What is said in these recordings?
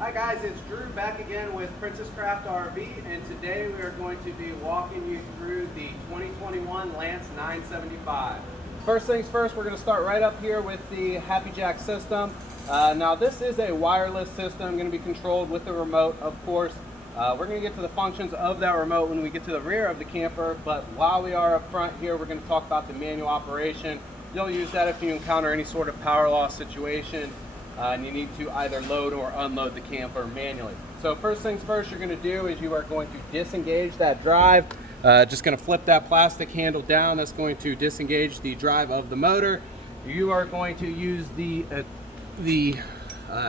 Hi guys, it's Drew back again with Princess Craft RV, and today we are going to be walking you through the 2021 Lance 975. First things first, we're going to start right up here with the Happy Jack system. Now this is a wireless system, going to be controlled with the remote, of course. We're going to get to the functions of that remote when we get to the rear of the camper, but while we are up front here, we're going to talk about the manual operation. You'll use that if you encounter any sort of power loss situation. And you need to either load or unload the camper manually. So first things first you're going to do is you are going to disengage that drive. Just going to flip that plastic handle down. That's going to disengage the drive of the motor. You are going to use the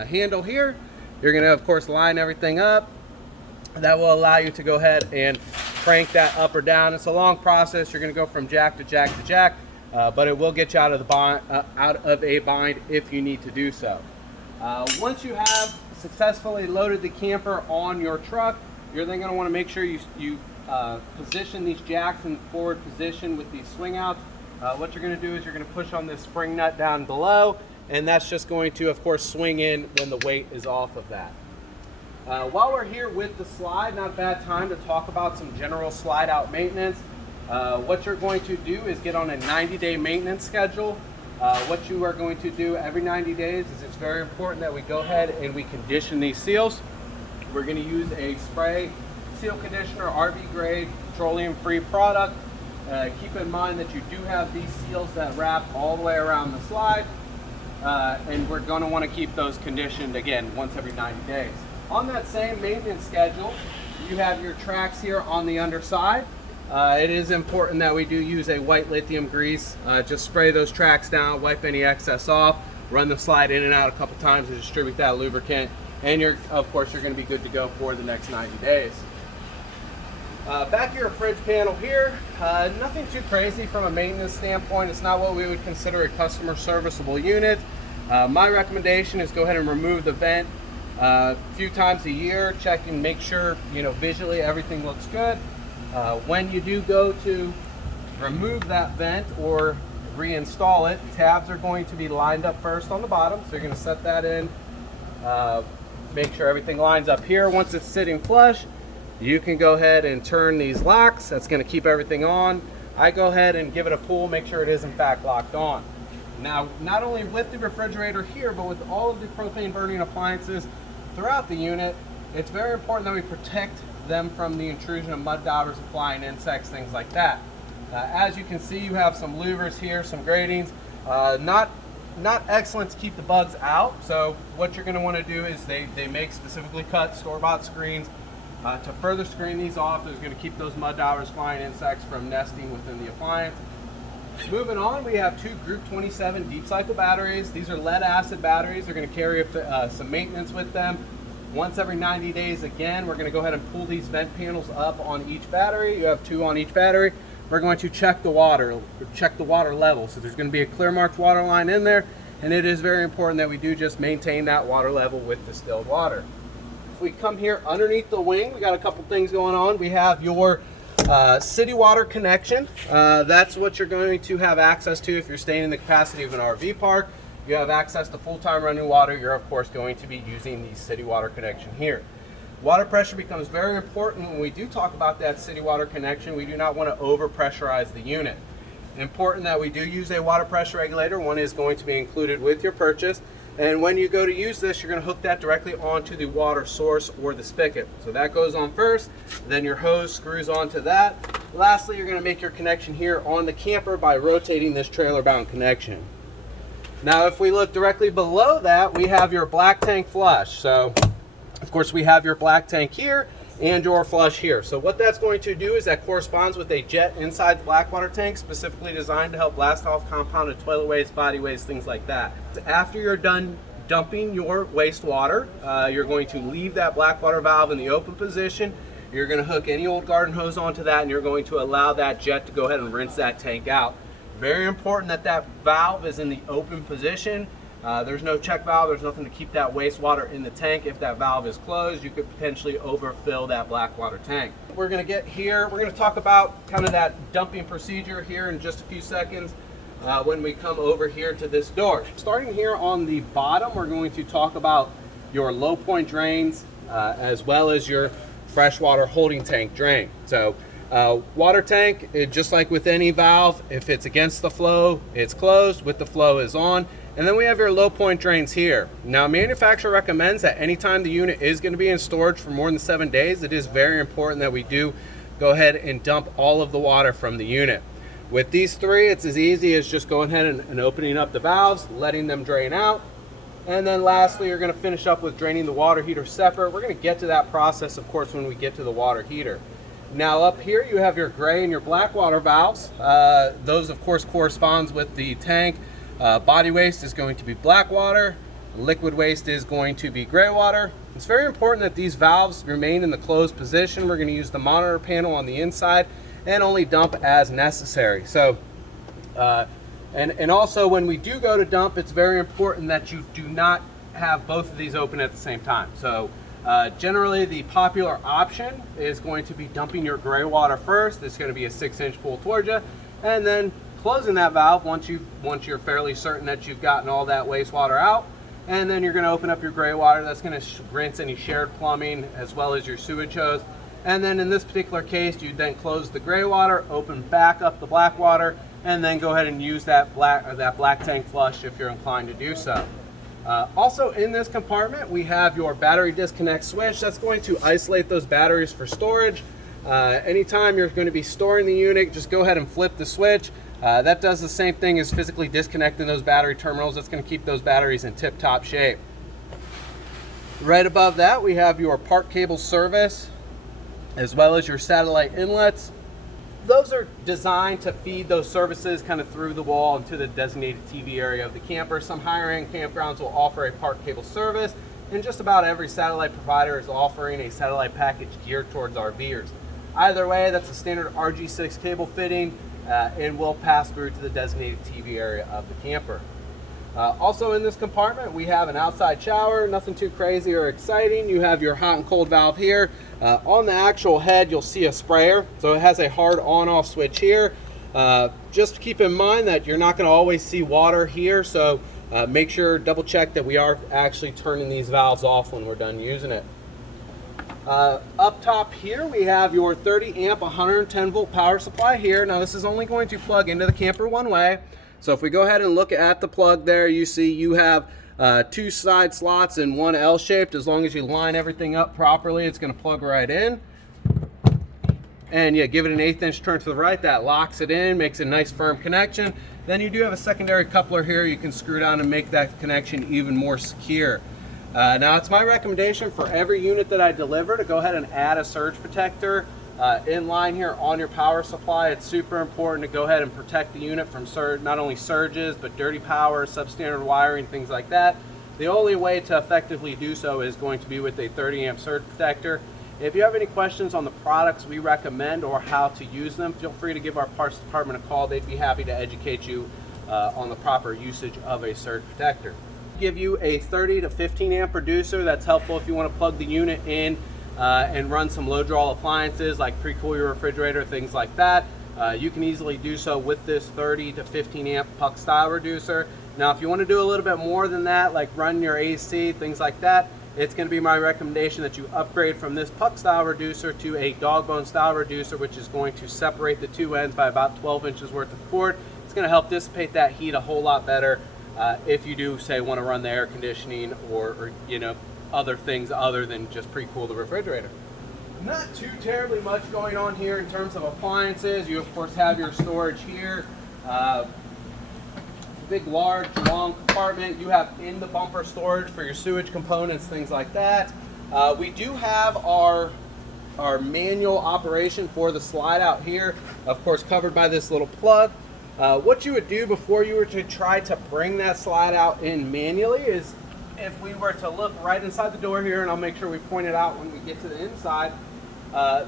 handle here. You're going to, of course, line everything up. That will allow you to go ahead and crank that up or down. It's a long process. You're going to go from jack to jack to jack, but it will get you out of a bind if you need to do so. Once you have successfully loaded the camper on your truck, you're then going to want to make sure you position these jacks in forward position with these swing outs. What you're going to do is you're going to push on this spring nut down below, and that's just going to, of course, swing in when the weight is off of that. While we're here with the slide, not a bad time to talk about some general slide out maintenance. What you're going to do is get on a 90-day maintenance schedule. What you are going to do every 90 days is it's very important that we go ahead and we condition these seals. We're going to use a spray seal conditioner, RV grade, petroleum free product. Keep in mind that you do have these seals that wrap all the way around the slide, and we're going to want to keep those conditioned again once every 90 days. On that same maintenance schedule, you have your tracks here on the underside. It is important that we do use a white lithium grease. Just spray those tracks down, wipe any excess off, run the slide in and out a couple times to distribute that lubricant, and of course you're going to be good to go for the next 90 days. Back to your fridge panel here, nothing too crazy from a maintenance standpoint. It's not what we would consider a customer serviceable unit. My recommendation is go ahead and remove the vent a few times a year, check and make sure visually everything looks good. When you do go to remove that vent or reinstall it, tabs are going to be lined up first on the bottom. So you're going to set that in, make sure everything lines up here. Once it's sitting flush, you can go ahead and turn these locks. That's going to keep everything on. I go ahead and give it a pull, make sure it is in fact locked on. Now, not only with the refrigerator here, but with all of the propane burning appliances throughout the unit, it's very important that we protect them from the intrusion of mud daubers and flying insects, things like that. As you can see, you have some louvers here, some gratings. Not excellent to keep the bugs out. So what you're going to want to do is they make specifically cut store-bought screens to further screen these off. It's going to keep those mud daubers, flying insects from nesting within the appliance. Moving on, we have two Group 27 deep cycle batteries. These are lead acid batteries. They're going to carry some maintenance with them. Once every 90 days, again, we're going to go ahead and pull these vent panels up on each battery. You have two on each battery. We're going to check the water level. So there's going to be a clear marked water line in there, and it is very important that we do just maintain that water level with distilled water. If we come here underneath the wing, we got a couple things going on. We have your city water connection. That's what you're going to have access to if you're staying in the capacity of an RV park. You have access to full-time running water. You're of course going to be using the city water connection here. Water pressure becomes very important when we do talk about that city water connection. We do not want to over pressurize the unit. Important that we do use a water pressure regulator. One is going to be included with your purchase, and when you go to use this, you're going to hook that directly onto the water source or the spigot. So that goes on first, then your hose screws onto that. Lastly, you're going to make your connection here on the camper by rotating this trailer bound connection. Now, if we look directly below that, we have your black tank flush. So, of course, we have your black tank here and your flush here. So what that's going to do is that corresponds with a jet inside the black water tank, specifically designed to help blast off compounded toilet waste, body waste, things like that. After you're done dumping your wastewater, you're going to leave that black water valve in the open position. You're going to hook any old garden hose onto that, and you're going to allow that jet to go ahead and rinse that tank out. Very important that that valve is in the open position. There's no check valve. There's nothing to keep that wastewater in the tank. If that valve is closed, you could potentially overfill that black water tank. We're going to get here. We're going to talk about kind of that dumping procedure here in just a few seconds when we come over here to this door. Starting here on the bottom, we're going to talk about your low point drains, as well as your freshwater holding tank drain. So water tank, just like with any valve, if it's against the flow, it's closed, with the flow is on. And then we have your low point drains here. Now, manufacturer recommends that anytime the unit is going to be in storage for more than 7 days, it is very important that we do go ahead and dump all of the water from the unit. With these three, it's as easy as just going ahead and opening up the valves, letting them drain out. And then lastly, you're going to finish up with draining the water heater separate. We're going to get to that process, of course, when we get to the water heater. Now up here you have your gray and your black water valves. Those of course corresponds with the tank. Body waste is going to be black water. Liquid waste is going to be gray water. It's very important that these valves remain in the closed position. We're going to use the monitor panel on the inside and only dump as necessary. So, and also when we do go to dump, it's very important that you do not have both of these open at the same time. So generally the popular option is going to be dumping your gray water first. It's going to be a 6-inch pull towards you, and then closing that valve once you're fairly certain that you've gotten all that wastewater out. And then you're going to open up your gray water. That's going to rinse any shared plumbing as well as your sewage hose. And then in this particular case, you then close the gray water, open back up the black water, and then go ahead and use that black tank flush if you're inclined to do so. Also in this compartment, we have your battery disconnect switch. That's going to isolate those batteries for storage. Anytime you're going to be storing the unit, just go ahead and flip the switch. That does the same thing as physically disconnecting those battery terminals. That's going to keep those batteries in tip-top shape. Right above that, we have your park cable service, as well as your satellite inlets. Those are designed to feed those services kind of through the wall into the designated TV area of the camper. Some higher-end campgrounds will offer a park cable service, and just about every satellite provider is offering a satellite package geared towards RVers. Either way, that's a standard RG6 cable fitting, and will pass through to the designated TV area of the camper. Also in this compartment, we have an outside shower, nothing too crazy or exciting. You have your hot and cold valve here. On the actual head, you'll see a sprayer. So it has a hard on-off switch here. Just keep in mind that you're not going to always see water here. So make sure, double check that we are actually turning these valves off when we're done using it. Up top here, we have your 30 amp 110 volt power supply here. Now this is only going to plug into the camper one way. So if we go ahead and look at the plug there, you see you have 2 side slots and 1 L-shaped. As long as you line everything up properly, it's going to plug right in. And yeah, give it an 1/8 inch turn to the right. That locks it in, makes a nice firm connection. Then you do have a secondary coupler here. You can screw down and make that connection even more secure. Now it's my recommendation for every unit that I deliver to go ahead and add a surge protector in line here on your power supply. It's super important to go ahead and protect the unit from not only surges, but dirty power, substandard wiring, things like that. The only way to effectively do so is going to be with a 30 amp surge protector. If you have any questions on the products we recommend or how to use them, feel free to give our parts department a call. They'd be happy to educate you on the proper usage of a surge protector. Give you a 30 to 15 amp reducer. That's helpful if you want to plug the unit in and run some low draw appliances like pre-cool your refrigerator, things like that. You can easily do so with this 30 to 15 amp puck style reducer. Now if you want to do a little bit more than that, like run your AC, things like that, it's going to be my recommendation that you upgrade from this puck style reducer to a dog bone style reducer, which is going to separate the two ends by about 12 inches worth of cord. It's going to help dissipate that heat a whole lot better if you do, say, want to run the air conditioning or you know, other things other than just pre-cool the refrigerator. Not too terribly much going on here in terms of appliances. You of course have your storage here. Big, large, long compartment. You have in the bumper storage for your sewage components, things like that. We do have our manual operation for the slide out here, of course covered by this little plug. What you would do before you were to try to bring that slide out in manually is, if we were to look right inside the door here, and I'll make sure we point it out when we get to the inside,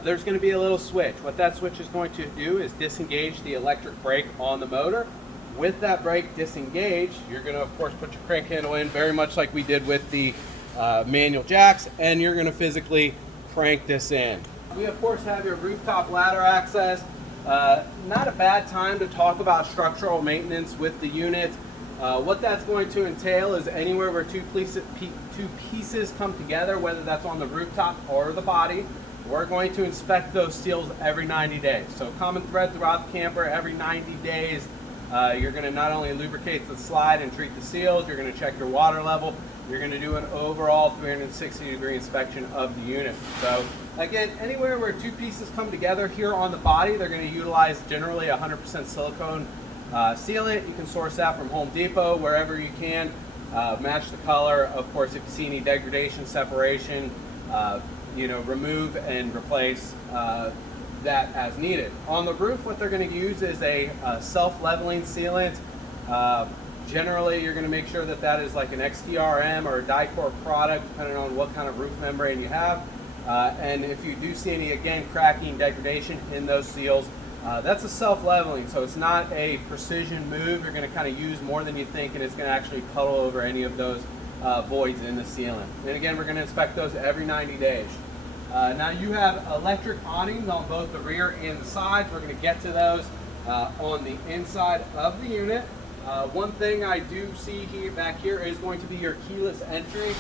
there's going to be a little switch. What that switch is going to do is disengage the electric brake on the motor. With that brake disengaged, you're going to of course put your crank handle in, very much like we did with the manual jacks, and you're going to physically crank this in. We of course have your rooftop ladder access. Not a bad time to talk about structural maintenance with the unit. What that's going to entail is anywhere where two pieces come together, whether that's on the rooftop or the body, we're going to inspect those seals every 90 days. So common thread throughout the camper, every 90 days, you're going to not only lubricate the slide and treat the seals, you're going to check your water level, you're going to do an overall 360-degree inspection of the unit. So again, anywhere where two pieces come together here on the body, they're going to utilize generally 100% silicone sealant. You can source that from Home Depot, wherever you can. Match the color. Of course, if you see any degradation, separation, remove and replace that as needed. On the roof, what they're going to use is a self-leveling sealant. Generally, you're going to make sure that that is like an XTRM or a Dicor product, depending on what kind of roof membrane you have. And if you do see any, again, cracking, degradation in those seals, that's a self-leveling, so it's not a precision move. You're going to kind of use more than you think, and it's going to actually puddle over any of those voids in the sealant. And again, we're going to inspect those every 90 days. Now you have electric awnings on both the rear and the sides. We're going to get to those on the inside of the unit. One thing I do see here back here is going to be your keyless entry.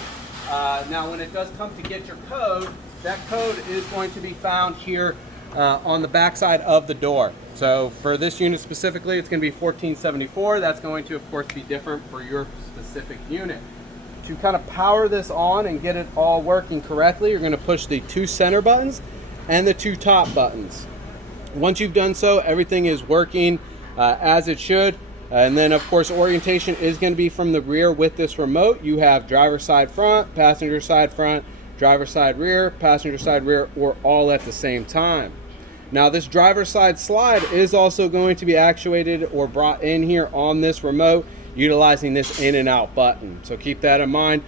Now when it does come to get your code, that code is going to be found here on the back side of the door. So for this unit specifically, it's going to be 1474. That's going to, of course, be different for your specific unit. To kind of power this on and get it all working correctly, you're going to push the two center buttons and the two top buttons. Once you've done so, everything is working as it should. And then, of course, orientation is going to be from the rear with this remote. You have driver side front, passenger side front, driver side rear, passenger side rear, or all at the same time. Now this driver side slide is also going to be actuated or brought in here on this remote utilizing this in and out button. So keep that in mind.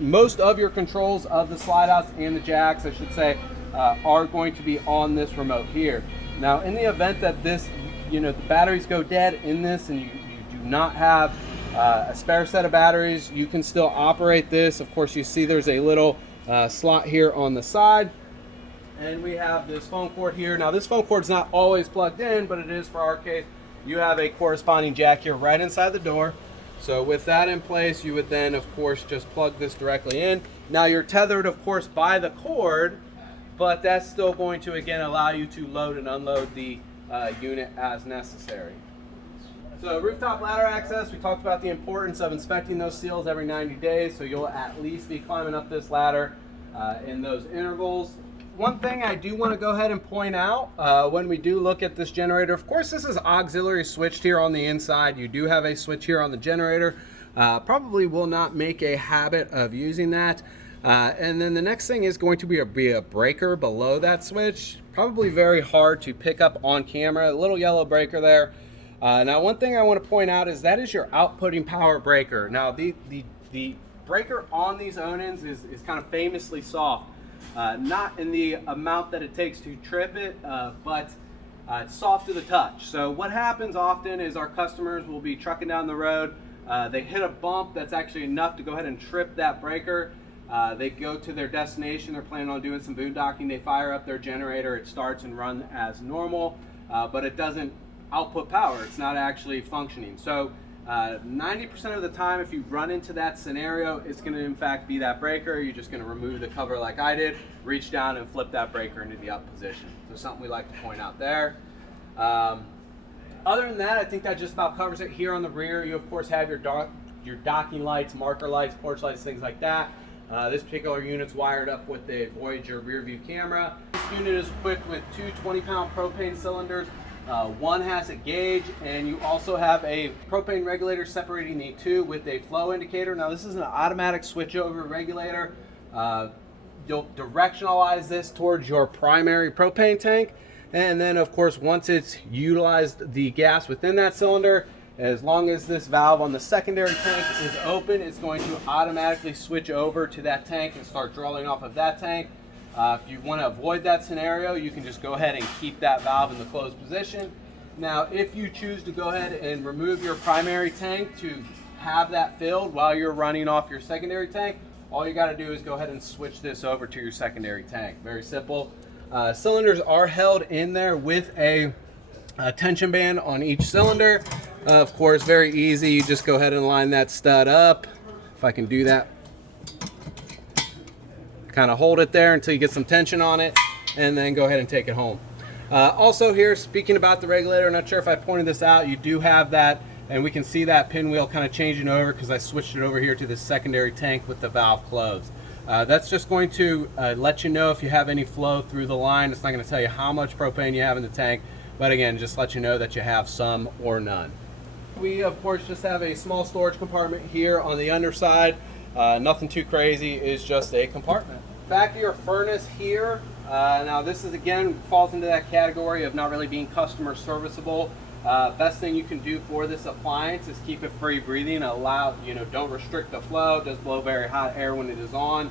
Most of your controls of the slide outs and the jacks, I should say, are going to be on this remote here. Now in the event that this, the batteries go dead in this and you do not have a spare set of batteries, you can still operate this. Of course, you see there's a little slot here on the side. And we have this phone cord here. Now this phone cord is not always plugged in, but it is for our case. You have a corresponding jack here right inside the door. So with that in place, you would then, of course, just plug this directly in. Now you're tethered, of course, by the cord, but that's still going to, again, allow you to load and unload the unit as necessary. So rooftop ladder access, we talked about the importance of inspecting those seals every 90 days. So you'll at least be climbing up this ladder in those intervals. One thing I do want to go ahead and point out when we do look at this generator, of course this is auxiliary switched here on the inside. You do have a switch here on the generator. Probably will not make a habit of using that. And then the next thing is going to be a breaker below that switch. Probably very hard to pick up on camera. A little yellow breaker there. Now one thing I want to point out is that is your outputting power breaker. Now the breaker on these Onins is kind of famously soft. Not in the amount that it takes to trip it, but it's soft to the touch. So what happens often is our customers will be trucking down the road, they hit a bump that's actually enough to go ahead and trip that breaker. They go to their destination, they're planning on doing some boondocking, they fire up their generator, it starts and runs as normal, but it doesn't output power, it's not actually functioning. So 90% of the time, if you run into that scenario, it's going to in fact be that breaker. You're just going to remove the cover like I did, reach down and flip that breaker into the up position. So something we like to point out there. Other than that, I think that just about covers it. Here on the rear, you of course have your docking lights, marker lights, porch lights, things like that. This particular unit's wired up with a Buerger rear view camera. This unit is equipped with two 20-pound propane cylinders. One has a gauge, and you also have a propane regulator separating the two with a flow indicator. Now this is an automatic switchover regulator. You'll directionalize this towards your primary propane tank, and then of course once it's utilized the gas within that cylinder, as long as this valve on the secondary tank is open, it's going to automatically switch over to that tank and start drawing off of that tank. If you want to avoid that scenario, you can just go ahead and keep that valve in the closed position. Now, if you choose to go ahead and remove your primary tank to have that filled while you're running off your secondary tank, all you got to do is go ahead and switch this over to your secondary tank. Very simple. Cylinders are held in there with a tension band on each cylinder. Of course, very easy. You just go ahead and line that stud up. If I can do that. Kind of hold it there until you get some tension on it, and then go ahead and take it home. Also here, speaking about the regulator, I'm not sure if I pointed this out, you do have that, and we can see that pinwheel kind of changing over because I switched it over here to the secondary tank with the valve closed. That's just going to let you know if you have any flow through the line. It's not going to tell you how much propane you have in the tank, but again, just let you know that you have some or none. We of course just have a small storage compartment here on the underside. Nothing too crazy, it's just a compartment. Back to your furnace here. Now this is again falls into that category of not really being customer serviceable. Best thing you can do for this appliance is keep it free breathing. Allow, don't restrict the flow. It does blow very hot air when it is on.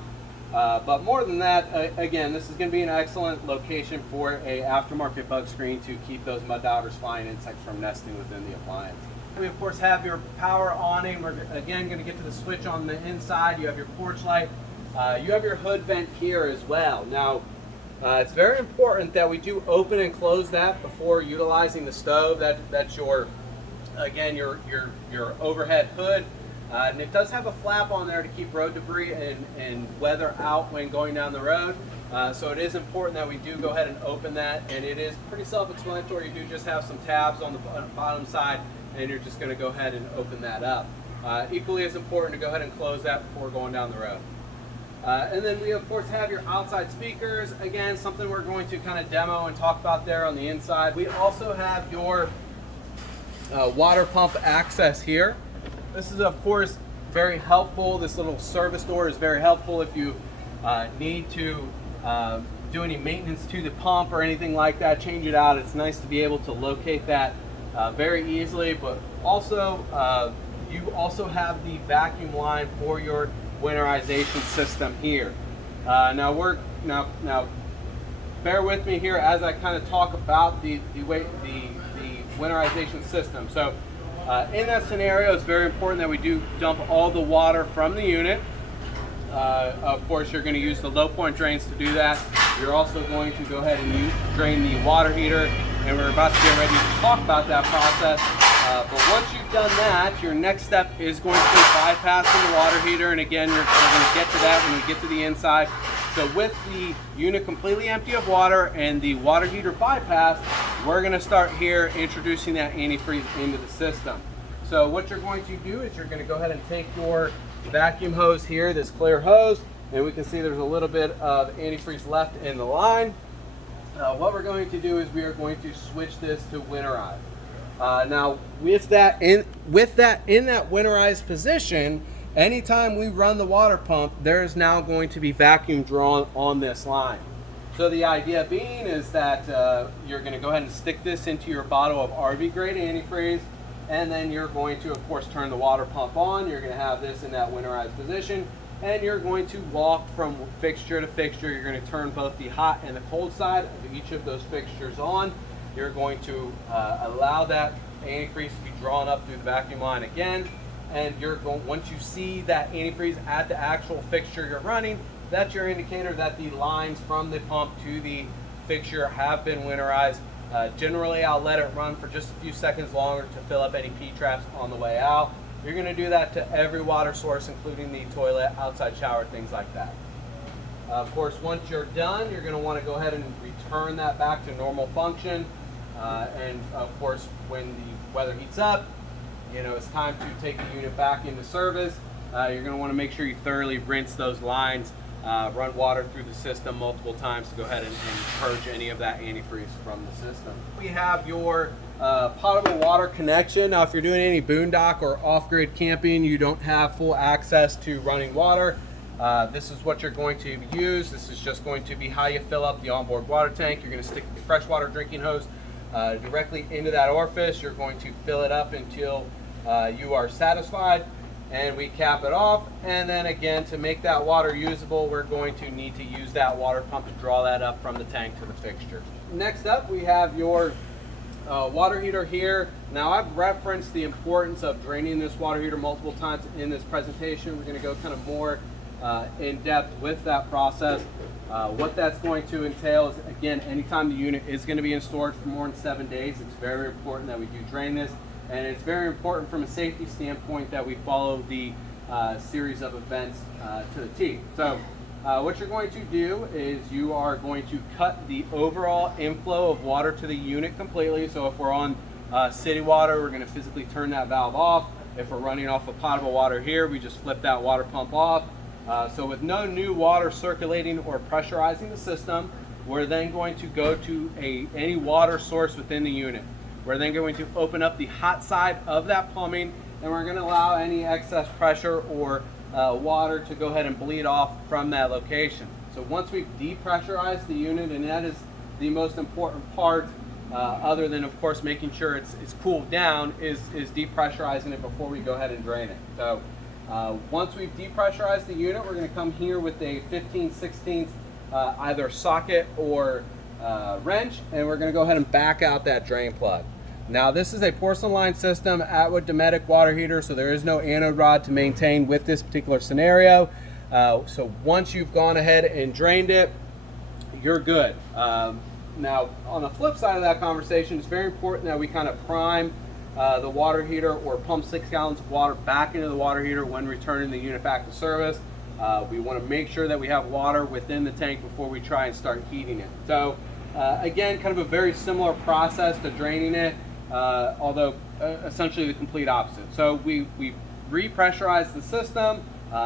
But more than that, again, this is going to be an excellent location for a aftermarket bug screen to keep those mud daubers, flying insects from nesting within the appliance. We of course have your power awning. We're again going to get to the switch on the inside. You have your porch light. You have your hood vent here as well. Now, it's very important that we do open and close that before utilizing the stove. That's your, again, your overhead hood. And it does have a flap on there to keep road debris and weather out when going down the road. So it is important that we do go ahead and open that. And it is pretty self-explanatory. You do just have some tabs on the bottom side, and you're just going to go ahead and open that up. Equally as important to go ahead and close that before going down the road. And then we of course have your outside speakers. Again, something we're going to kind of demo and talk about there on the inside. We also have your water pump access here. This is of course very helpful. This little service door is very helpful if you need to do any maintenance to the pump or anything like that, change it out. It's nice to be able to locate that very easily, but also you also have the vacuum line for your winterization system here. Now bear with me here as I kind of talk about the winterization system. So in that scenario, it's very important that we do dump all the water from the unit. Of course, you're going to use the low point drains to do that. You're also going to go ahead and drain the water heater, and we're about to get ready to talk about that process. But once you've done that, your next step is going to be bypassing the water heater, and again, we're going to get to that when we get to the inside. So with the unit completely empty of water and the water heater bypassed, we're going to start here introducing that antifreeze into the system. So what you're going to do is you're going to go ahead and take your vacuum hose here, this clear hose, and we can see there's a little bit of antifreeze left in the line. What we're going to do is we are going to switch this to winterize. Now with that in that winterized position, anytime we run the water pump, there is now going to be vacuum drawn on this line. So the idea being is that you're going to go ahead and stick this into your bottle of RV grade antifreeze, and then you're going to of course turn the water pump on. You're going to have this in that winterized position, and you're going to walk from fixture to fixture. You're going to turn both the hot and the cold side of each of those fixtures on. You're going to allow that antifreeze to be drawn up through the vacuum line again, and you're going, once you see that antifreeze at the actual fixture you're running, that's your indicator that the lines from the pump to the fixture have been winterized. Generally, I'll let it run for just a few seconds longer to fill up any P-traps on the way out. You're going to do that to every water source, including the toilet, outside shower, things like that. Of course, once you're done, you're going to want to go ahead and return that back to normal function. And of course, when the weather heats up, it's time to take the unit back into service. You're going to want to make sure you thoroughly rinse those lines, run water through the system multiple times to go ahead and purge any of that antifreeze from the system. We have your potable water connection. Now, if you're doing any boondock or off-grid camping, you don't have full access to running water. This is what you're going to use. This is just going to be how you fill up the onboard water tank. You're going to stick the freshwater drinking hose directly into that orifice. You're going to fill it up until you are satisfied, and we cap it off. And then again, to make that water usable, we're going to need to use that water pump to draw that up from the tank to the fixture. Next up, we have your water heater here. Now, I've referenced the importance of draining this water heater multiple times in this presentation. We're going to go kind of more in depth with that process. What that's going to entail is, again, anytime the unit is going to be in storage for more than 7 days, it's very important that we do drain this. And it's very important from a safety standpoint that we follow the series of events to the T. So what you're going to do is you are going to cut the overall inflow of water to the unit completely. So if we're on city water, we're going to physically turn that valve off. If we're running off of potable water here, we just flip that water pump off. So with no new water circulating or pressurizing the system, we're then going to go to any water source within the unit. We're then going to open up the hot side of that plumbing, and we're going to allow any excess pressure or water to go ahead and bleed off from that location. So once we've depressurized the unit, and that is the most important part, other than of course making sure it's cooled down, is depressurizing it before we go ahead and drain it. So once we've depressurized the unit, we're going to come here with a 15/16 either socket or wrench, and we're going to go ahead and back out that drain plug. Now this is a porcelain line system Atwood Dometic water heater, so there is no anode rod to maintain with this particular scenario. So once you've gone ahead and drained it, you're good. Now on the flip side of that conversation, it's very important that we kind of prime the water heater or pump 6 gallons of water back into the water heater when returning the unit back to service. We want to make sure that we have water within the tank before we try and start heating it. So again, kind of a very similar process to draining it, although essentially the complete opposite. So we repressurize the system,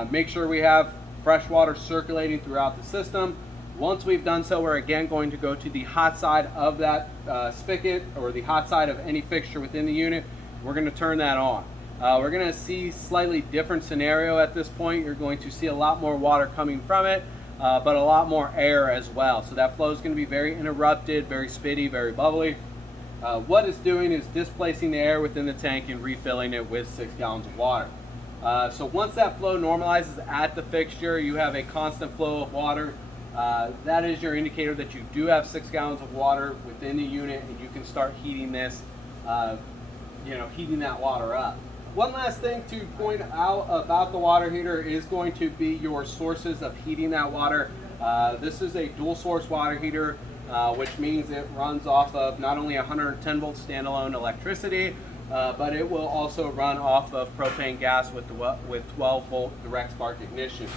make sure we have fresh water circulating throughout the system. Once we've done so, we're again going to go to the hot side of that spigot, or the hot side of any fixture within the unit. We're going to turn that on. We're going to see slightly different scenario at this point. You're going to see a lot more water coming from it, but a lot more air as well. So that flow is going to be very interrupted, very spitty, very bubbly. What it's doing is displacing the air within the tank and refilling it with 6 gallons of water. So once that flow normalizes at the fixture, you have a constant flow of water. That is your indicator that you do have 6 gallons of water within the unit, and you can start heating this, heating that water up. One last thing to point out about the water heater is going to be your sources of heating that water. This is a dual source water heater, which means it runs off of not only 110 volt standalone electricity, but it will also run off of propane gas with 12 volt direct spark ignition,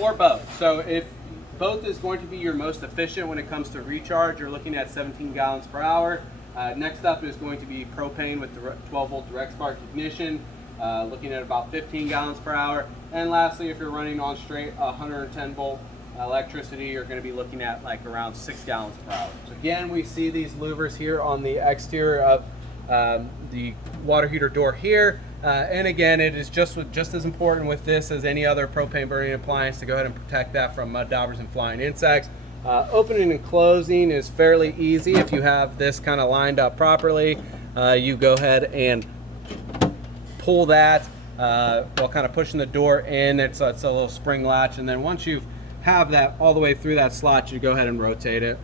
or both. So if both is going to be your most efficient when it comes to recharge, you're looking at 17 gallons per hour. Next up is going to be propane with 12 volt direct spark ignition, looking at about 15 gallons per hour. And lastly, if you're running on straight 110 volt electricity, you're going to be looking at like around 6 gallons per hour. So again, we see these louvers here on the exterior of the water heater door here. And again, it is just as important with this as any other propane burning appliance to go ahead and protect that from mud daubers and flying insects. Opening and closing is fairly easy if you have this kind of lined up properly. You go ahead and pull that while kind of pushing the door in. It's a little spring latch, and then once you have that all the way through that slot, you go ahead and rotate it.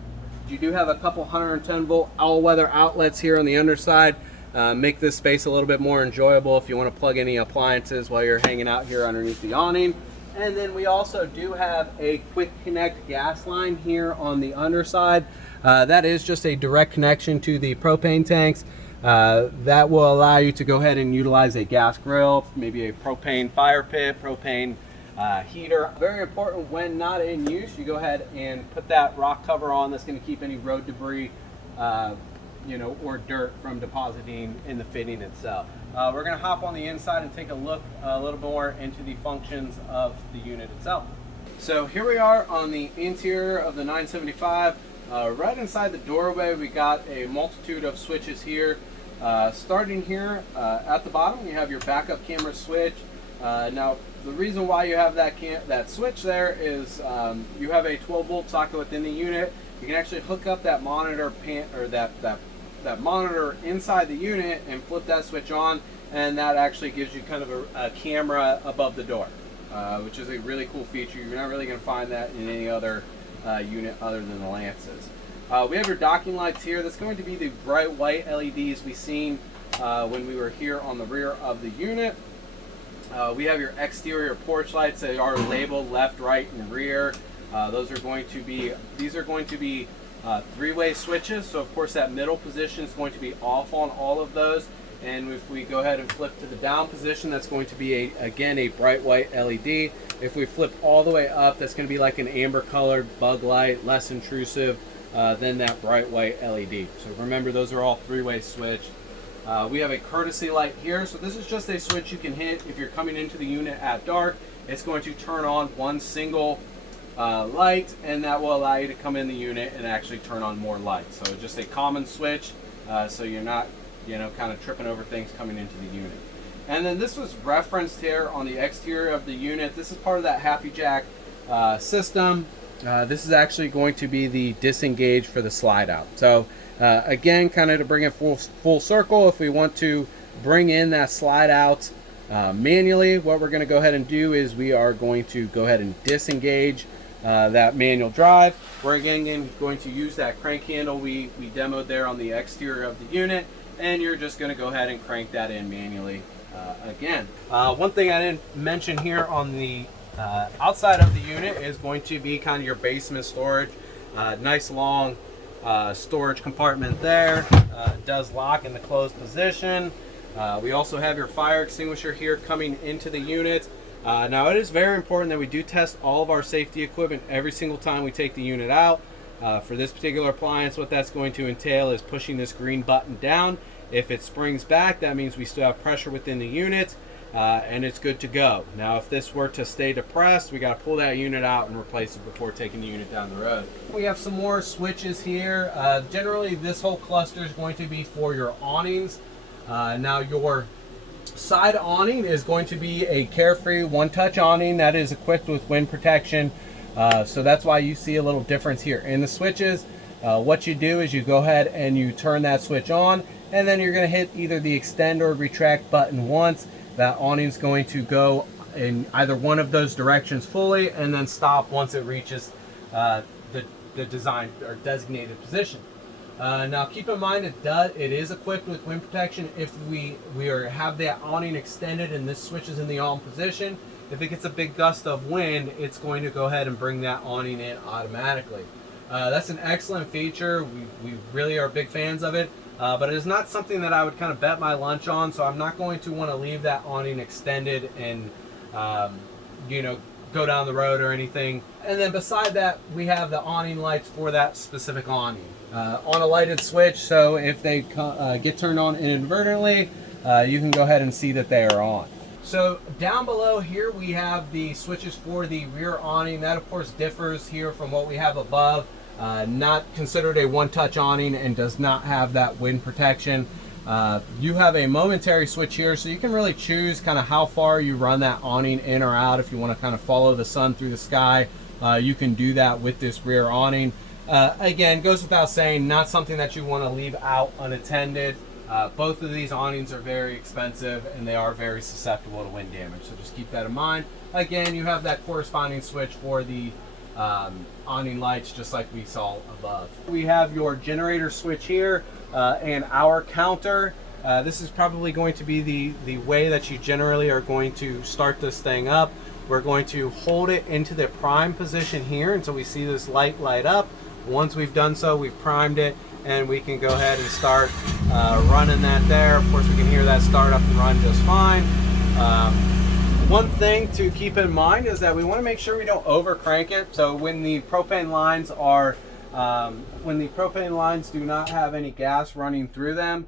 You do have a couple 110 volt all-weather outlets here on the underside. Make this space a little bit more enjoyable if you want to plug any appliances while you're hanging out here underneath the awning. And then we also do have a quick connect gas line here on the underside. That is just a direct connection to the propane tanks. That will allow you to go ahead and utilize a gas grill, maybe a propane fire pit, propane heater. Very important when not in use, you go ahead and put that rock cover on. That's going to keep any road debris or dirt from depositing in the fitting itself. We're going to hop on the inside and take a look a little more into the functions of the unit itself. So here we are on the interior of the 975. Right inside the doorway, we got a multitude of switches here. Starting here at the bottom, you have your backup camera switch. Now, the reason why you have that switch there is you have a 12 volt socket within the unit. You can actually hook up that monitor that monitor inside the unit and flip that switch on, and that actually gives you kind of a camera above the door, which is a really cool feature. You're not really going to find that in any other unit other than the Lances. We have your docking lights here. That's going to be the bright white LEDs we seen when we were here on the rear of the unit. We have your exterior porch lights. They are labeled left, right, and rear. These are going to be three-way switches, so of course that middle position is going to be off on all of those. And if we go ahead and flip to the down position, that's going to be, again, a bright white LED. If we flip all the way up, that's going to be like an amber colored bug light, less intrusive than that bright white LED. So remember, those are all three-way switch. We have a courtesy light here. So this is just a switch you can hit if you're coming into the unit at dark. It's going to turn on one single light, and that will allow you to come in the unit and actually turn on more lights. So just a common switch, so you're not, you know, kind of tripping over things coming into the unit. And then this was referenced here on the exterior of the unit. This is part of that Happy Jack system. This is actually going to be the disengage for the slide out. So again, kind of to bring it full circle, if we want to bring in that slide out manually, what we're going to go ahead and do is we are going to go ahead and disengage that manual drive. We're again going to use that crank handle we demoed there on the exterior of the unit, and you're just going to go ahead and crank that in manually again. One thing I didn't mention here on the outside of the unit is going to be kind of your basement storage. Nice long storage compartment there. It does lock in the closed position. We also have your fire extinguisher here coming into the unit. Now it is very important that we do test all of our safety equipment every single time we take the unit out. For this particular appliance, what that's going to entail is pushing this green button down. If it springs back, that means we still have pressure within the unit, and it's good to go. Now if this were to stay depressed, we got to pull that unit out and replace it before taking the unit down the road. We have some more switches here. Generally this whole cluster is going to be for your awnings. Now your side awning is going to be a Carefree one-touch awning that is equipped with wind protection. So that's why you see a little difference here in the switches. What you do is you go ahead and you turn that switch on, and then you're going to hit either the extend or retract button once. That awning is going to go in either one of those directions fully, and then stop once it reaches the designed or designated position. Now keep in mind it is equipped with wind protection. If we have that awning extended and this switch is in the on position, if it gets a big gust of wind, it's going to go ahead and bring that awning in automatically. That's an excellent feature. We really are big fans of it, but it is not something that I would kind of bet my lunch on, so I'm not going to want to leave that awning extended and you know, go down the road or anything. And then beside that, we have the awning lights for that specific awning. On a lighted switch, so if they get turned on inadvertently, you can go ahead and see that they are on. So down below here we have the switches for the rear awning. That of course differs here from what we have above. Not considered a one-touch awning and does not have that wind protection. You have a momentary switch here, so you can really choose kind of how far you run that awning in or out. If you want to kind of follow the sun through the sky, you can do that with this rear awning. Again, goes without saying, not something that you want to leave out unattended. Both of these awnings are very expensive and they are very susceptible to wind damage, so just keep that in mind. Again, you have that corresponding switch for the awning lights, just like we saw above. We have your generator switch here and our counter. This is probably going to be the way that you generally are going to start this thing up. We're going to hold it into the prime position here until we see this light up. Once we've done so, we've primed it, and we can go ahead and start running that there. Of course, we can hear that start up and run just fine. One thing to keep in mind is that we want to make sure we don't over crank it. So when the propane lines are, when the propane lines do not have any gas running through them,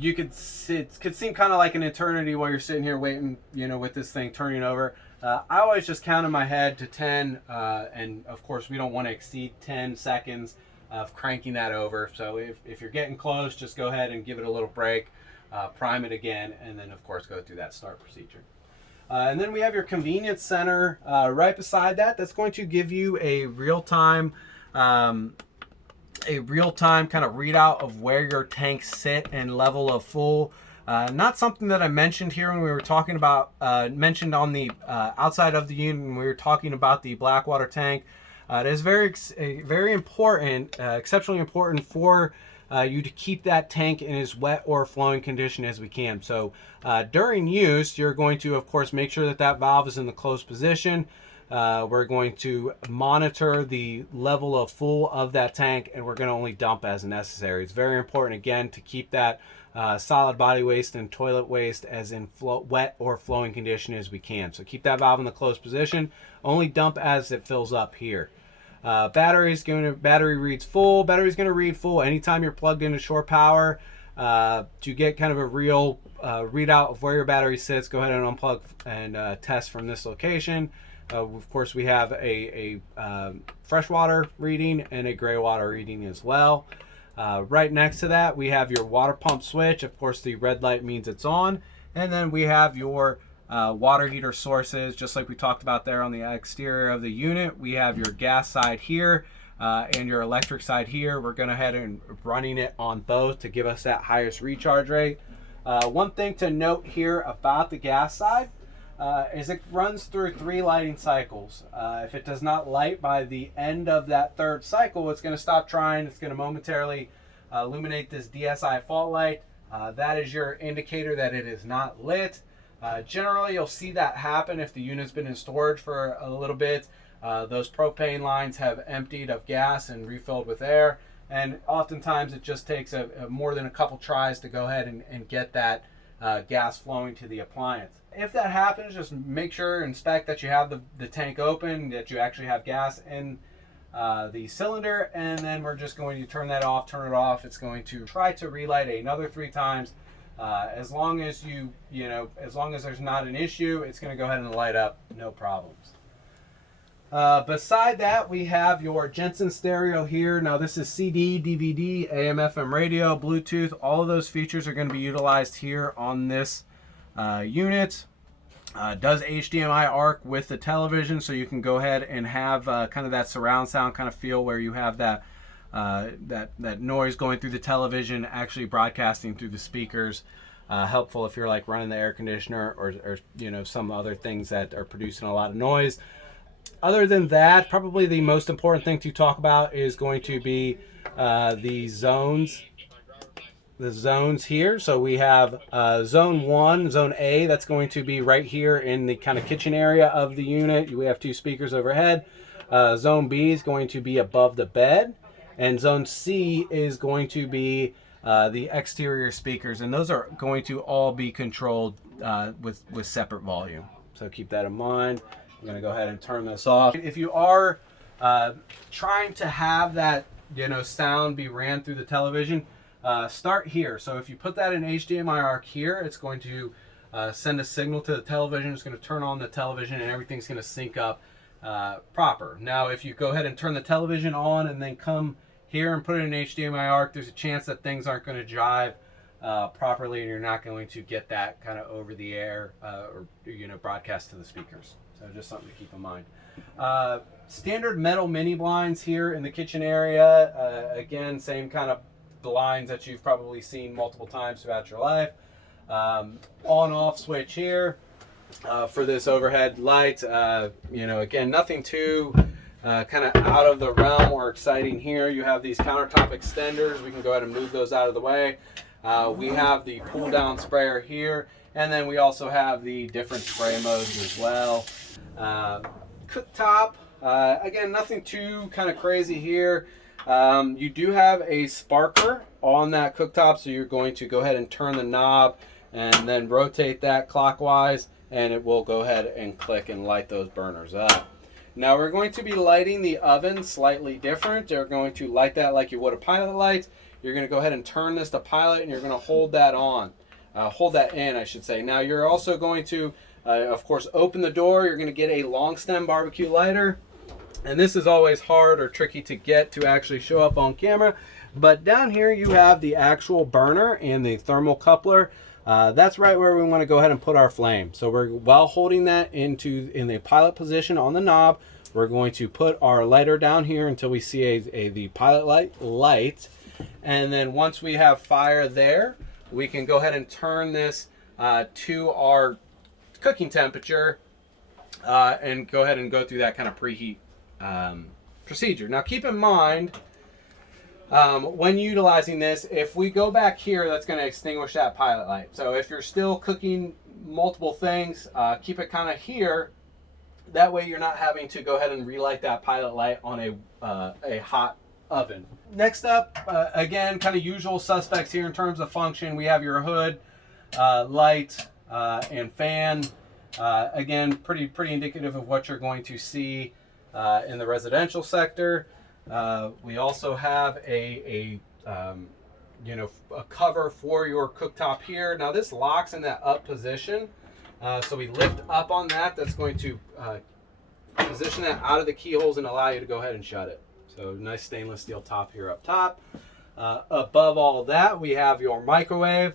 it could seem kind of like an eternity while you're sitting here waiting, you know, with this thing turning over. I always just count in my head to 10, and of course we don't want to exceed 10 seconds of cranking that over. So if you're getting close, just go ahead and give it a little break, prime it again, and then of course go through that start procedure. And then we have your convenience center right beside that. That's going to give you a real-time kind of readout of where your tanks sit and level of full. Not something that I mentioned here when we were talking about, mentioned on the outside of the unit when we were talking about the Blackwater tank. It is very important, exceptionally important for you to keep that tank in as wet or flowing condition as we can. So during use, you're going to, of course, make sure that that valve is in the closed position. We're going to monitor the level of full of that tank, and we're going to only dump as necessary. It's very important, again, to keep that solid body waste and toilet waste as in wet or flowing condition as we can. So keep that valve in the closed position. Only dump as it fills up here. Battery reads full. Battery's going to read full anytime you're plugged into shore power. To get kind of a real readout of where your battery sits, go ahead and unplug and test from this location. Of course, we have a freshwater reading and a gray water reading as well. Right next to that, we have your water pump switch. Of course, the red light means it's on. And then we have your water heater sources, just like we talked about there on the exterior of the unit. We have your gas side here and your electric side here. We're going ahead and running it on both to give us that highest recharge rate. One thing to note here about the gas side is it runs through 3 lighting cycles. If it does not light by the end of that 3rd cycle, it's going to stop trying. It's going to momentarily illuminate this DSI fault light. That is your indicator that it is not lit. Generally, you'll see that happen if the unit's been in storage for a little bit. Those propane lines have emptied of gas and refilled with air, and oftentimes it just takes more than a couple tries to go ahead and get that gas flowing to the appliance. If that happens, just make sure, inspect that you have the tank open, that you actually have gas in the cylinder, and then we're just going to turn that off, turn it off. It's going to try to relight another 3 times. As long as as long as there's not an issue, it's going to go ahead and light up, no problems. Beside that, we have your Jensen stereo here. Now this is CD, DVD, AM, FM radio, Bluetooth. All of those features are going to be utilized here on this unit. Does HDMI arc with the television, so you can go ahead and have kind of that surround sound kind of feel where you have that that noise going through the television actually broadcasting through the speakers. Helpful if you're like running the air conditioner or some other things that are producing a lot of noise. Other than that, probably the most important thing to talk about is going to be the zones. The zones here. So we have zone 1, zone A, that's going to be right here in the kind of kitchen area of the unit. We have 2 speakers overhead. Zone B is going to be above the bed, and zone C is going to be the exterior speakers, and those are going to all be controlled with separate volume. So keep that in mind. I'm going to go ahead and turn this off. If you are trying to have that sound be ran through the television, start here. So if you put that in HDMI arc here, it's going to send a signal to the television. It's going to turn on the television, and everything's going to sync up proper. Now, if you go ahead and turn the television on and then come here and put it in HDMI arc, there's a chance that things aren't going to jive properly, and you're not going to get that kind of over the air or broadcast to the speakers. So just something to keep in mind. Standard metal mini blinds here in the kitchen area. Again, same kind of blinds that you've probably seen multiple times throughout your life. On-off switch here for this overhead light. Again, nothing too kind of out of the realm or exciting here. You have these countertop extenders. We can go ahead and move those out of the way. We have the pull down sprayer here, and then we also have the different spray modes as well. Cooktop, again, nothing too kind of crazy here. You do have a sparkler on that cooktop, so you're going to go ahead and turn the knob and then rotate that clockwise, and it will go ahead and click and light those burners up. Now we're going to be lighting the oven slightly different. You're going to light that like you would a pilot light. You're going to go ahead and turn this to pilot, and you're going to hold that on. Hold that in, I should say. Now you're also going to, of course, open the door. You're going to get a long stem barbecue lighter. And this is always hard or tricky to get to actually show up on camera. But down here you have the actual burner and the thermal coupler. That's right where we want to go ahead and put our flame. So while holding that in the pilot position on the knob, we're going to put our lighter down here until we see the pilot light. And then once we have fire there, we can go ahead and turn this to our cooking temperature and go ahead and go through that kind of preheat procedure. Now keep in mind, when utilizing this, if we go back here, that's going to extinguish that pilot light. So if you're still cooking multiple things, keep it kind of here. That way you're not having to go ahead and relight that pilot light on a hot oven. Next up, again, kind of usual suspects here in terms of function. We have your hood, light, and fan. Again, pretty indicative of what you're going to see in the residential sector. We also have a cover for your cooktop here. Now this locks in that up position, so we lift up on that. That's going to position that out of the keyholes and allow you to go ahead and shut it. So nice stainless steel top here up top. Above all of that, we have your microwave.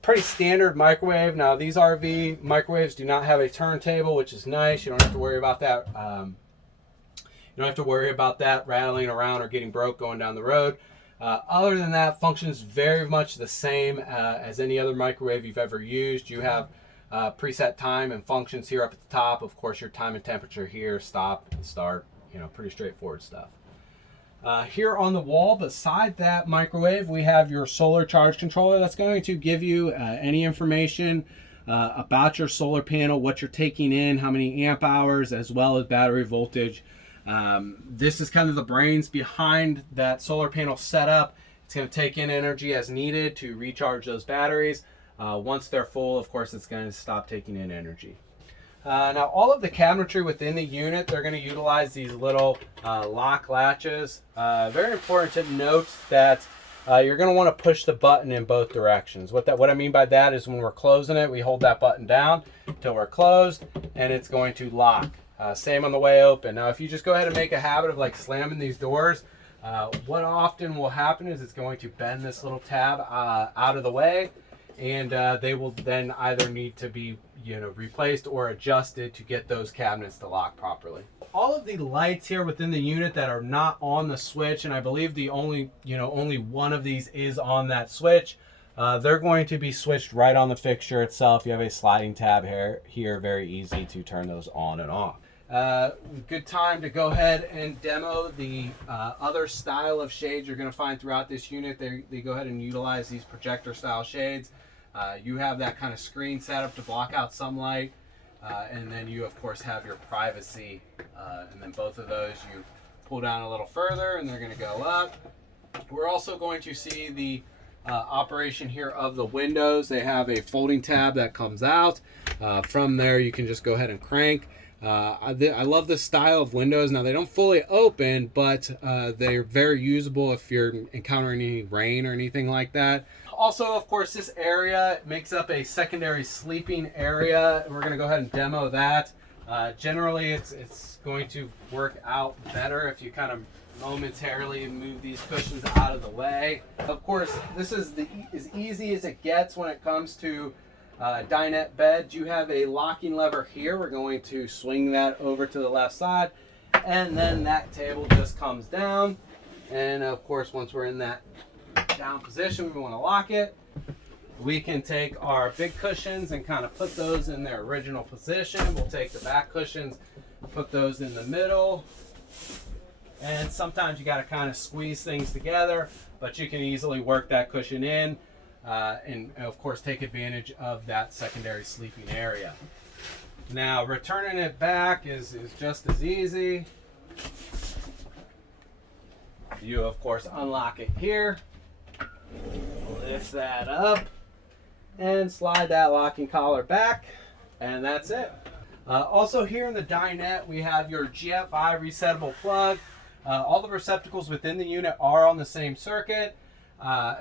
Pretty standard microwave. Now these RV microwaves do not have a turntable, which is nice. You don't have to worry about that. You don't have to worry about that rattling around or getting broke going down the road. Other than that, functions very much the same as any other microwave you've ever used. You have preset time and functions here up at the top. Of course, your time and temperature here, stop and start. Pretty straightforward stuff. Here on the wall, beside that microwave, we have your solar charge controller. That's going to give you any information about your solar panel, what you're taking in, how many amp hours, as well as battery voltage. This is kind of the brains behind that solar panel setup. It's going to take in energy as needed to recharge those batteries. Once they're full, of course, it's going to stop taking in energy. Now all of the cabinetry within the unit, they're going to utilize these little lock latches. Very important to note that you're going to want to push the button in both directions. What I mean by that is when we're closing it, we hold that button down until we're closed and it's going to lock. Same on the way open. Now if you just go ahead and make a habit of like slamming these doors, what often will happen is it's going to bend this little tab out of the way, and they will then either need to be replaced or adjusted to get those cabinets to lock properly. All of the lights here within the unit that are not on the switch, and I believe the only one of these is on that switch, they're going to be switched right on the fixture itself. You have a sliding tab here, very easy to turn those on and off. Good time to go ahead and demo the other style of shades you're going to find throughout this unit. They go ahead and utilize these projector style shades. You have that kind of screen set up to block out some light, and then you of course have your privacy, and then both of those you pull down a little further and they're going to go up. We're also going to see the operation here of the windows. They have a folding tab that comes out. From there you can just go ahead and crank. I love this style of windows. Now they don't fully open, but they're very usable if you're encountering any rain or anything like that. Also, of course, this area makes up a secondary sleeping area. We're going to go ahead and demo that. Generally, it's going to work out better if you kind of momentarily move these cushions out of the way. Of course, this is as easy as it gets when it comes to dinette beds. You have a locking lever here. We're going to swing that over to the left side, and then that table just comes down. And of course, once we're in that down position, we want to lock it. We can take our big cushions and kind of put those in their original position. We'll take the back cushions, put those in the middle, and sometimes you got to kind of squeeze things together, but you can easily work that cushion in, and of course take advantage of that secondary sleeping area. Now returning it back is just as easy. You of course unlock it here, lift that up, and slide that locking collar back, and that's it. Also here in the dinette, we have your GFI resettable plug. All the receptacles within the unit are on the same circuit.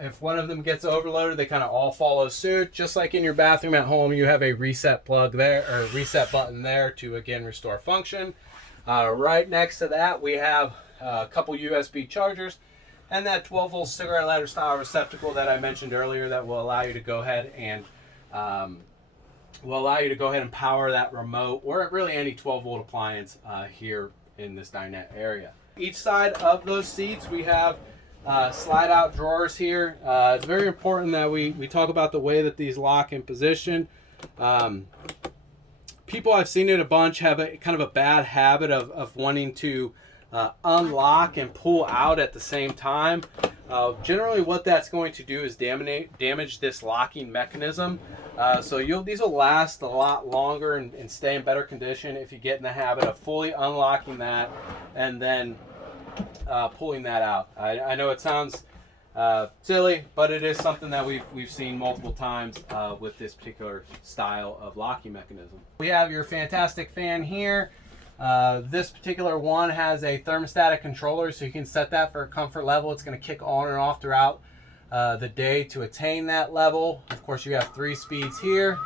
If one of them gets overloaded, they kind of all follow suit. Just like in your bathroom at home, you have a reset plug there, or reset button there to again restore function. Right next to that, we have a couple USB chargers and that 12-volt cigarette lighter style receptacle that I mentioned earlier that will allow you to go ahead and power that remote or really any 12-volt appliance here in this dinette area. Each side of those seats we have slide out drawers here. It's very important that we talk about the way that these lock in position. People, I've seen it a bunch, have a kind of a bad habit of wanting to unlock and pull out at the same time. Generally what that's going to do is damage this locking mechanism. So these will last a lot longer and stay in better condition if you get in the habit of fully unlocking that and then pulling that out. I know it sounds silly, but it is something that we've seen multiple times with this particular style of locking mechanism. We have your fantastic fan here. This particular one has a thermostatic controller, so you can set that for a comfort level. It's going to kick on and off throughout the day to attain that level. Of course, you have 3 speeds here,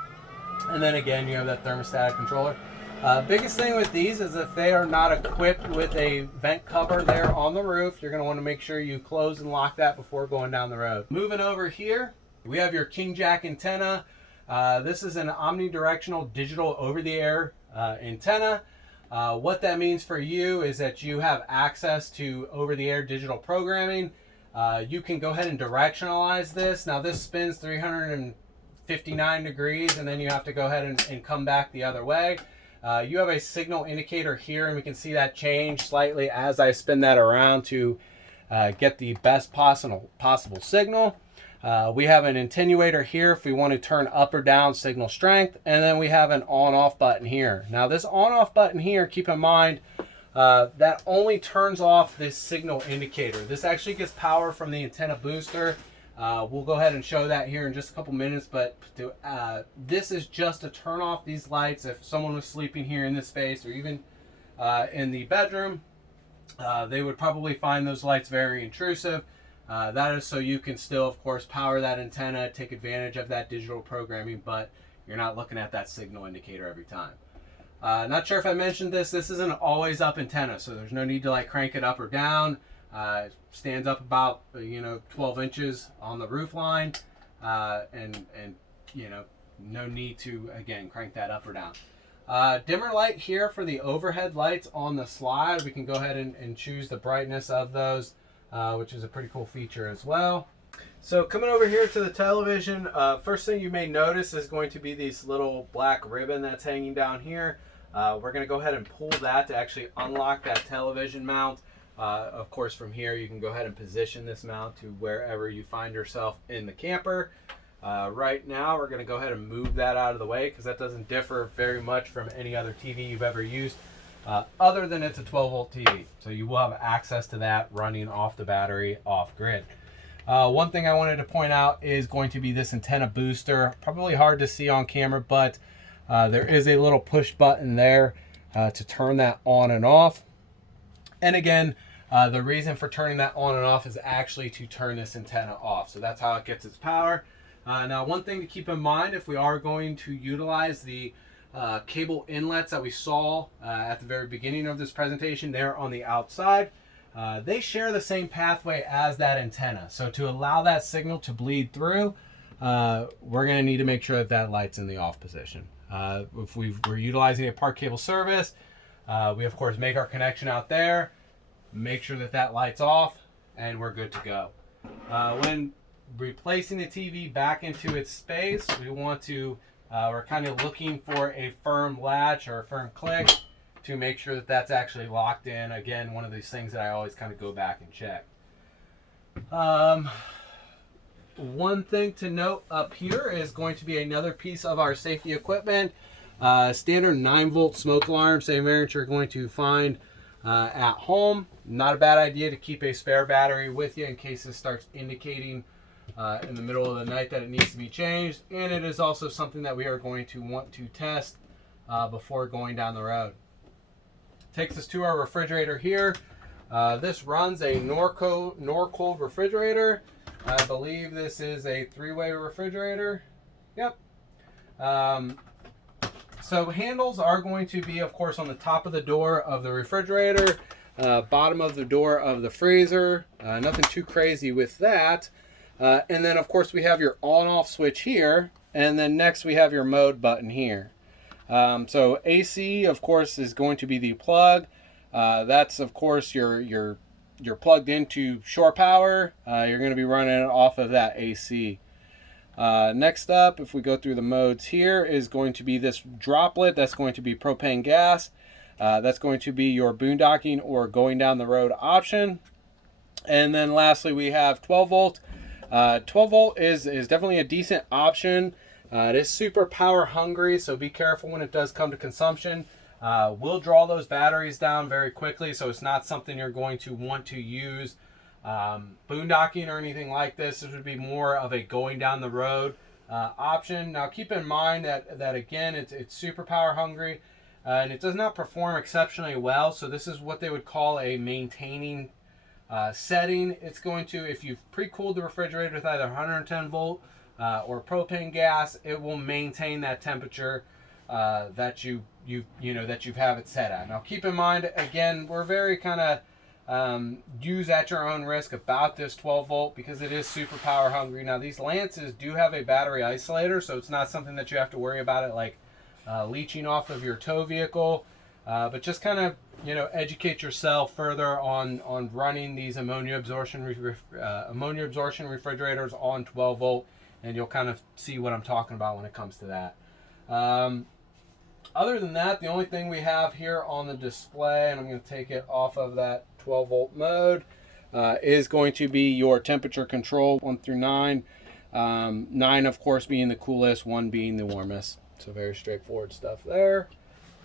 and then again you have that thermostatic controller. Biggest thing with these is if they are not equipped with a vent cover there on the roof, you're going to want to make sure you close and lock that before going down the road. Moving over here, we have your King Jack antenna. This is an omnidirectional digital over-the-air antenna. What that means for you is that you have access to over-the-air digital programming. You can go ahead and directionalize this. Now this spins 359 degrees, and then you have to go ahead and come back the other way. You have a signal indicator here, and we can see that change slightly as I spin that around to get the best possible signal. We have an attenuator here if we want to turn up or down signal strength, and then we have an on-off button here. Now this on-off button here, keep in mind, that only turns off this signal indicator. This actually gets power from the antenna booster. We'll go ahead and show that here in just a couple minutes, but this is just to turn off these lights if someone was sleeping here in this space or even in the bedroom. They would probably find those lights very intrusive. That is so you can still, of course, power that antenna, take advantage of that digital programming, but you're not looking at that signal indicator every time. Not sure if I mentioned this. This is an always up antenna, so there's no need to like crank it up or down. It stands up about 12 inches on the roof line, and no need to again crank that up or down. Dimmer light here for the overhead lights on the slide. We can go ahead and choose the brightness of those, which is a pretty cool feature as well. So coming over here to the television, first thing you may notice is going to be this little black ribbon that's hanging down here. We're going to go ahead and pull that to actually unlock that television mount. Of course, from here you can go ahead and position this mount to wherever you find yourself in the camper. Right now we're going to go ahead and move that out of the way because that doesn't differ very much from any other TV you've ever used, other than it's a 12-volt TV. So you will have access to that running off the battery, off grid. One thing I wanted to point out is going to be this antenna booster. Probably hard to see on camera, but there is a little push button there to turn that on and off. And again, the reason for turning that on and off is actually to turn this antenna off. So that's how it gets its power. Now, one thing to keep in mind, if we are going to utilize the cable inlets that we saw at the very beginning of this presentation there on the outside, they share the same pathway as that antenna. So to allow that signal to bleed through, we're going to need to make sure that that light's in the off position. If we're utilizing a park cable service, we of course make our connection out there, make sure that that light's off, and we're good to go. When replacing the TV back into its space, we want to, we're kind of looking for a firm latch or a firm click to make sure that that's actually locked in. Again, one of these things that I always kind of go back and check. One thing to note up here is going to be another piece of our safety equipment. Standard 9-volt smoke alarm, same variant you're going to find at home. Not a bad idea to keep a spare battery with you in case this starts indicating in the middle of the night that it needs to be changed. And it is also something that we are going to want to test before going down the road. Takes us to our refrigerator here. This runs a Norcold refrigerator. I believe this is a 3-way refrigerator. Yep. So handles are going to be, of course, on the top of the door of the refrigerator, bottom of the door of the freezer. Nothing too crazy with that. And then, of course, we have your on-off switch here. And then next we have your mode button here. So AC, of course, is going to be the plug. That's, of course, you're plugged into shore power. You're going to be running it off of that AC. Next up, if we go through the modes here, is going to be this droplet. That's going to be propane gas. That's going to be your boondocking or going down the road option. And then lastly, we have 12 volt. 12 volt is definitely a decent option. It is super power hungry, so be careful when it does come to consumption. will draw those batteries down very quickly, so it's not something you're going to want to use boondocking or anything like this. This would be more of a going down the road option. Now keep in mind that again, it's super power hungry, and it does not perform exceptionally well, so this is what they would call a maintaining setting. It's going to, if you've pre-cooled the refrigerator with either 110 volt or propane gas, it will maintain that temperature that you have it set at. Now keep in mind, again, we're very kind of use at your own risk about this 12 volt because it is super power hungry. Now these Lances do have a battery isolator, so it's not something that you have to worry about it like leaching off of your tow vehicle, but just kind of educate yourself further on running these ammonia absorption refrigerators on 12 volt, and you'll kind of see what I'm talking about when it comes to that. Other than that, the only thing we have here on the display, and I'm going to take it off of that 12 volt mode, is going to be your temperature control 1 through 9. 9 of course being the coolest, 1 being the warmest. So very straightforward stuff there.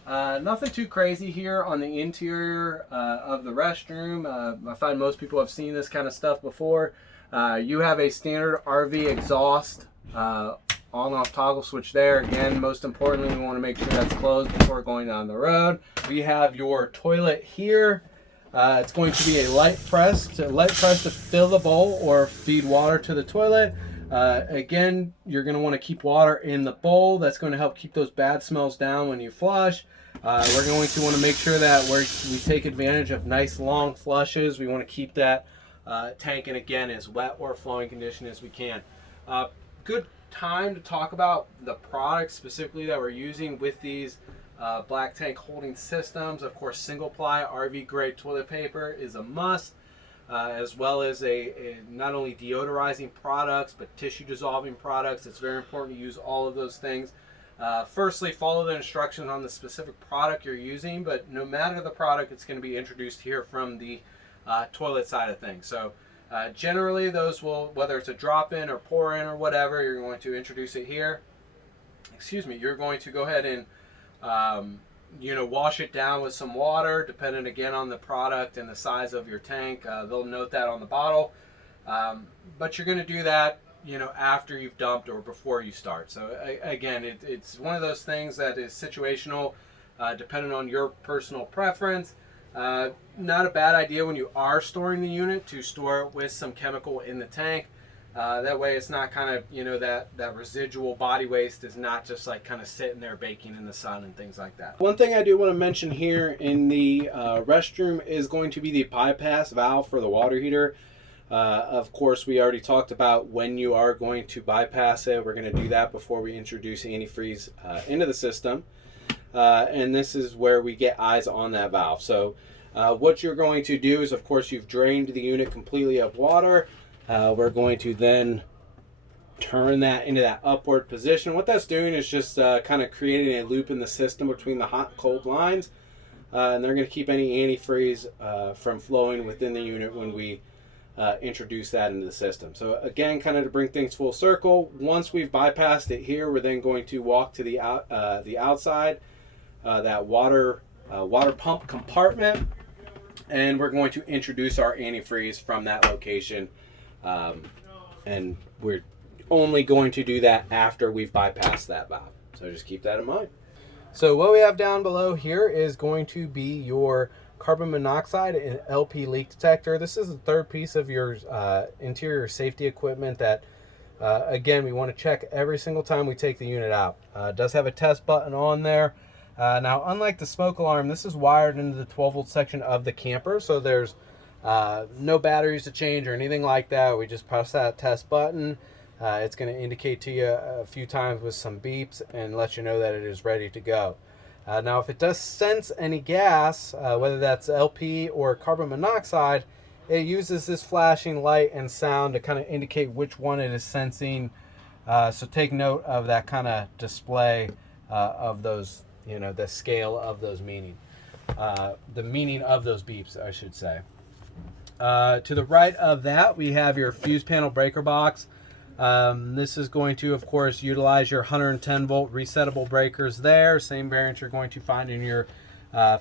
Nothing too crazy here on the interior of the restroom. I find most people have seen this kind of stuff before. You have a standard RV exhaust on-off toggle switch there. Again, most importantly, we want to make sure that's closed before going down the road. We have your toilet here. It's going to be a light press to fill the bowl or feed water to the toilet. Again, you're going to want to keep water in the bowl. That's going to help keep those bad smells down when you flush. We're going to want to make sure that we take advantage of nice long flushes. We want to keep that tank in, again, as wet or flowing condition as we can. Good time to talk about the products specifically that we're using with these black tank holding systems. Of course, single ply RV grade toilet paper is a must, as well as a not only deodorizing products but tissue dissolving products. It's very important to use all of those things. Firstly, follow the instructions on the specific product you're using, but no matter the product, it's going to be introduced here from the toilet side of things. So generally those will, whether it's a drop in or pour in or whatever, you're going to introduce it here. You're going to go ahead and wash it down with some water, depending again on the product and the size of your tank. They'll note that on the bottle, but you're going to do that after you've dumped or before you start. So again, it's one of those things that is situational, depending on your personal preference. Not a bad idea when you are storing the unit to store it with some chemical in the tank. That way it's not kind of, that residual body waste is not just like kind of sitting there baking in the sun and things like that. One thing I do want to mention here in the restroom is going to be the bypass valve for the water heater. Of course, we already talked about when you are going to bypass it. We're going to do that before we introduce antifreeze into the system. And this is where we get eyes on that valve. So what you're going to do is, of course, you've drained the unit completely of water. We're going to then turn that into that upward position. What that's doing is just kind of creating a loop in the system between the hot and cold lines. And they're going to keep any antifreeze from flowing within the unit when we introduce that into the system. So again, kind of to bring things full circle, once we've bypassed it here, we're then going to walk to the outside, that water pump compartment, and we're going to introduce our antifreeze from that location, and we're only going to do that after we've bypassed that valve. So just keep that in mind. So what we have down below here is going to be your carbon monoxide and LP leak detector. This is the third piece of your interior safety equipment that again, we want to check every single time we take the unit out. It does have a test button on there. Now, unlike the smoke alarm, this is wired into the 12 volt section of the camper, so there's no batteries to change or anything like that. We just press that test button. It's going to indicate to you a few times with some beeps and let you know that it is ready to go. Now, if it does sense any gas, whether that's LP or carbon monoxide, it uses this flashing light and sound to kind of indicate which one it is sensing. So take note of that kind of display of those, the scale of those meaning. The meaning of those beeps, I should say. To the right of that, we have your fuse panel breaker box. This is going to, of course, utilize your 110 volt resettable breakers there. Same variant you're going to find in your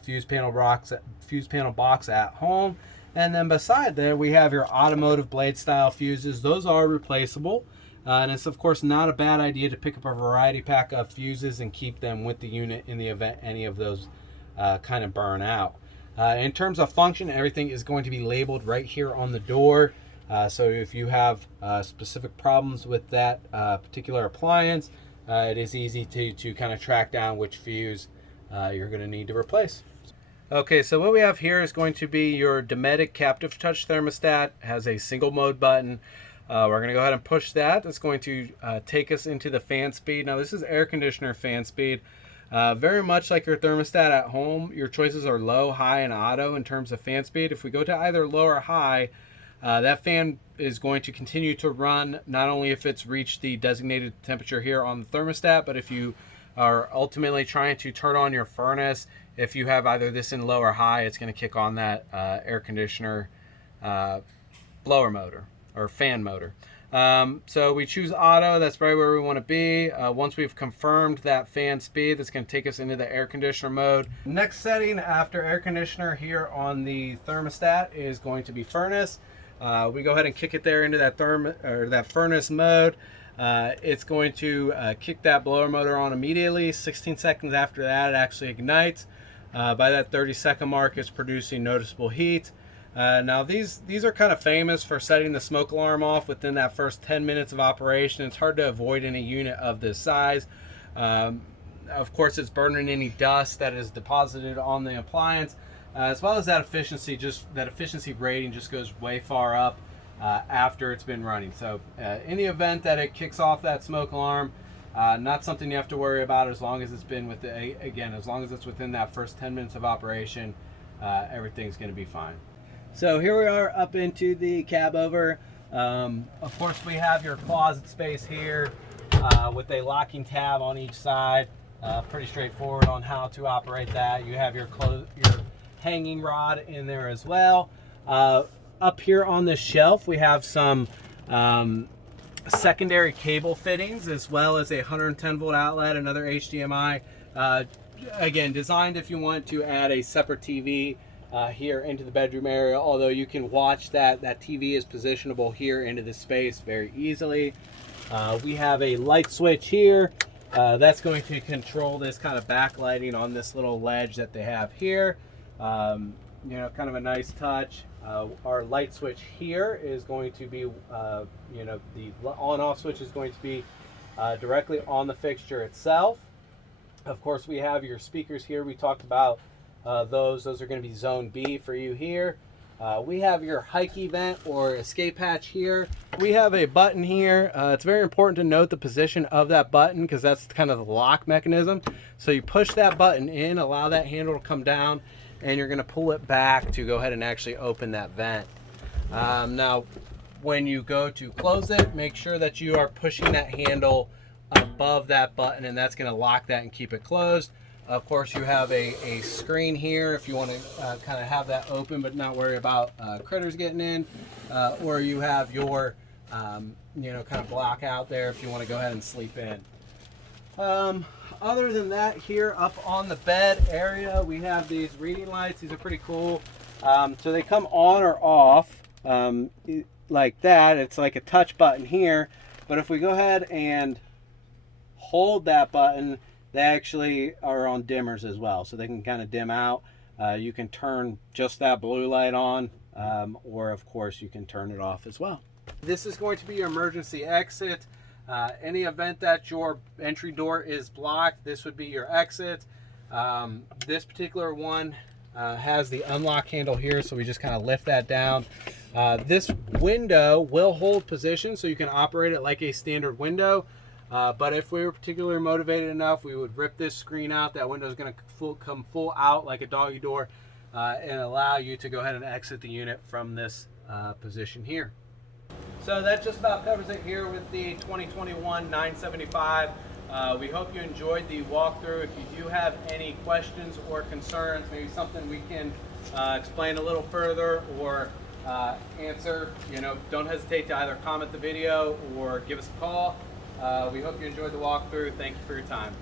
fuse panel box at home. And then beside there, we have your automotive blade style fuses. Those are replaceable. And it's, of course, not a bad idea to pick up a variety pack of fuses and keep them with the unit in the event any of those kind of burn out. In terms of function, everything is going to be labeled right here on the door. So if you have specific problems with that particular appliance, it is easy to kind of track down which fuse you're going to need to replace. Okay, so what we have here is going to be your Dometic captive touch thermostat. It has a single mode button. We're going to go ahead and push that. That's going to take us into the fan speed. Now this is air conditioner fan speed. Very much like your thermostat at home, your choices are low, high, and auto in terms of fan speed. If we go to either low or high, that fan is going to continue to run not only if it's reached the designated temperature here on the thermostat, but if you are ultimately trying to turn on your furnace, if you have either this in low or high, it's going to kick on that air conditioner blower motor or fan motor. So we choose auto. That's right where we want to be. Once we've confirmed that fan speed, that's going to take us into the air conditioner mode. Next setting after air conditioner here on the thermostat is going to be furnace. We go ahead and kick it there into that furnace mode. It's going to kick that blower motor on immediately. 16 seconds after that, it actually ignites. By that 30-second mark, it's producing noticeable heat. Now these are kind of famous for setting the smoke alarm off within that first 10 minutes of operation. It's hard to avoid any unit of this size. Of course, it's burning any dust that is deposited on the appliance, as well as that efficiency. Just that efficiency rating just goes way far up after it's been running. So in the event that it kicks off that smoke alarm, not something you have to worry about as long as it's been as long as it's within that first 10 minutes of operation. Everything's going to be fine. So here we are up into the Cabover. Of course, we have your closet space here with a locking tab on each side. Pretty straightforward on how to operate that. You have your hanging rod in there as well. Up here on this shelf, we have some secondary cable fittings, as well as a 110 volt outlet, another HDMI. Again, designed if you want to add a separate TV here into the bedroom area, although you can watch that TV is positionable here into the space very easily. We have a light switch here that's going to control this kind of backlighting on this little ledge that they have here. You know, kind of a nice touch. Our light switch here is going to be, you know, the on-off switch is going to be directly on the fixture itself. Of course, we have your speakers here. We talked about those are going to be zone B for you here. We have your hike vent or escape hatch here. We have a button here. It's very important to note the position of that button because that's kind of the lock mechanism. So you push that button in, allow that handle to come down, and you're going to pull it back to go ahead and actually open that vent. Now, when you go to close it, make sure that you are pushing that handle above that button, and that's going to lock that and keep it closed. Of course, you have a screen here if you want to kind of have that open but not worry about critters getting in, or you have your you know, kind of block out there if you want to go ahead and sleep in. Other than that, here up on the bed area, we have these reading lights. These are pretty cool. So they come on or off like that. It's like a touch button here, but if we go ahead and hold that button, they actually are on dimmers as well, so they can kind of dim out. You can turn just that blue light on, or of course you can turn it off as well. This is going to be your emergency exit. Any event that your entry door is blocked, this would be your exit. This particular one has the unlock handle here, so we just kind of lift that down. This window will hold position, so you can operate it like a standard window. But if we were particularly motivated enough, we would rip this screen out. That window is going to come full out like a doggy door and allow you to go ahead and exit the unit from this position here. So that just about covers it here with the 2021 975. We hope you enjoyed the walkthrough. If you do have any questions or concerns, maybe something we can explain a little further, or answer. Don't hesitate to either comment the video or give us a call. We hope you enjoyed the walkthrough. Thank you for your time.